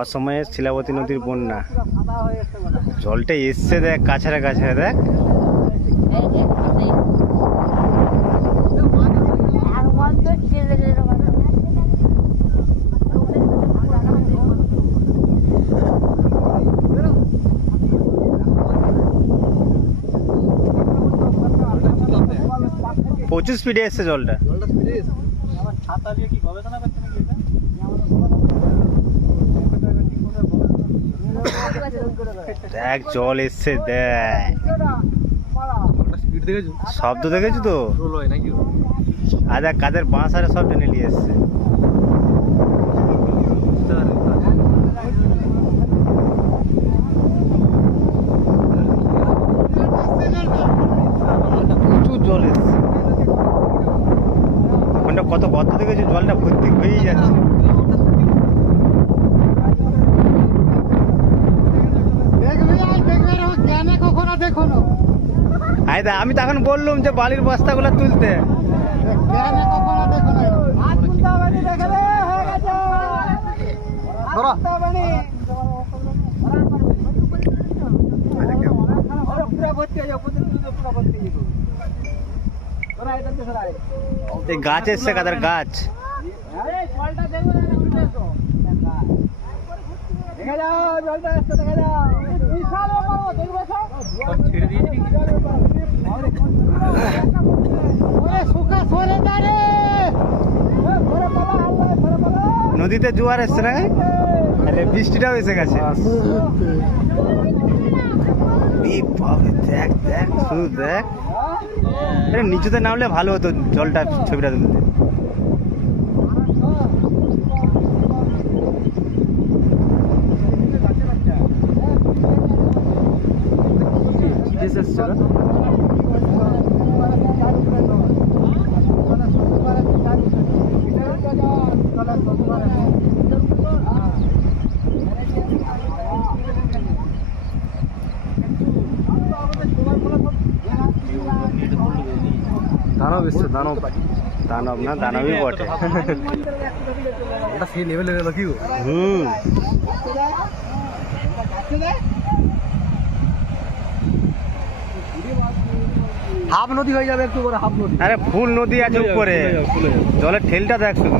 অসময়ে শিলাবতী নদীর বন্যা, জলটা এসছে দেখ কাছারে কাছারে দেখ। প্রচুর স্পিডে এসছে জলটা। দেখ জল এসছে দেখ, শব্দ দেখেছি তো। আর দেখ কাদের বাঁশ আরে সব টেনে নিয়ে এসছে। প্রচুর জল এসছে ওখানটা, কত গর্ত দেখেছি, জলটা ভর্তি হয়েই যাচ্ছে। আমি তখন বললুম যে বালির বস্তাগুলো তুলতে। এই গাছ এসছে কাদের গাছ। নদীতে জোয়ার এসছে না, বৃষ্টিটাও এসে গেছে। দেখ দেখ শুধু দেখ, নিচুতে নামলে ভালো হতো জলটা ছবিটা তুলতে। দানব এসছে, দানব দানব না দানবই বটে। সেই লেভেলের হলো কি। হাফ নদী হয়ে যাবে একটু করে, হাফ নদী। আরে ফুল নদী আছে উপরে, জলের ঠেলটা দেখ শুধু।